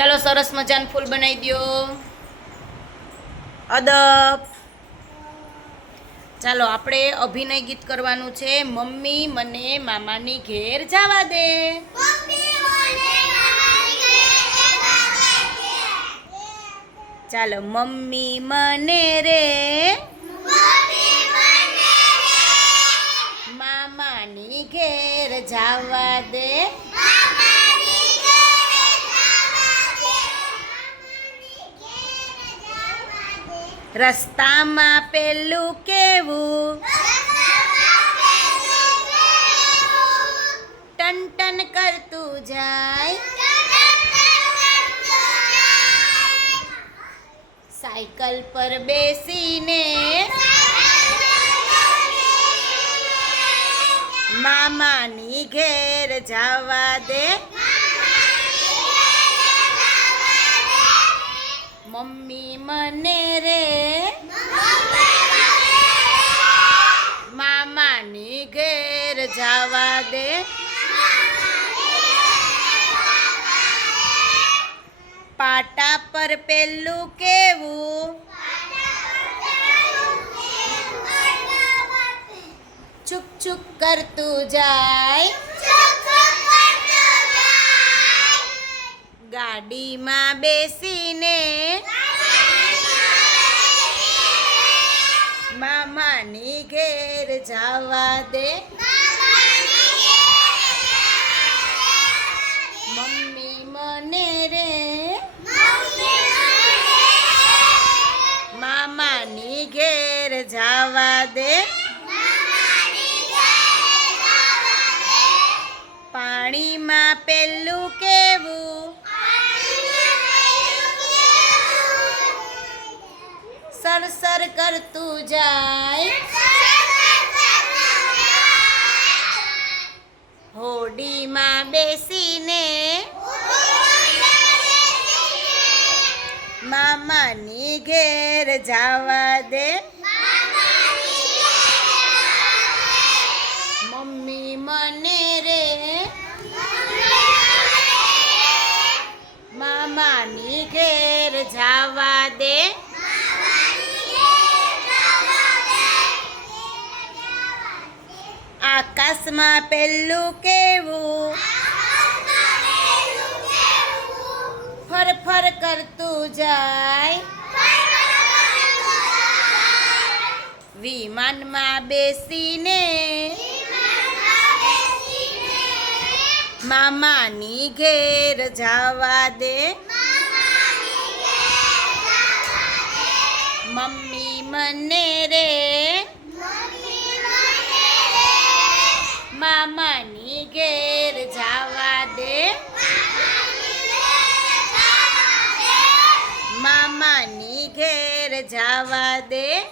ચાલો સરસ મજાનું ફૂલ બનાવી દો. અદબ. ચાલો આપણે અભિનય ગીત કરવાનું છે મમ્મી મને મામાની ઘેર જવા દે. ચાલો મમ્મી મને રે. મામાની ઘેર જવા દે. રસ્તામાં પેલું કેવું ટન ટન કરતું જાય સાયકલ પર બેસીને મામાની ઘેર જવા દે મમ્મી મને રે જવા દે પાટા પર પેલું કેવું છુક છુક કરતું જાય ગાડીમાં બેસીને મામાની ઘેર જવા દે મને રે મામાની ઘેર જવા દે પાણીમાં પેલું કેવું સરસર કરતું જાય મામાની ઘેર જવા દે મમ્મી મને રે મામાની ઘેર જવા દે આકાશમાં પેલું કેવું ફર ફર કરતું જાય વિમાનમાં બેસીને મામાની ઘેર જવા દે મમ્મી મને રે જવા દે.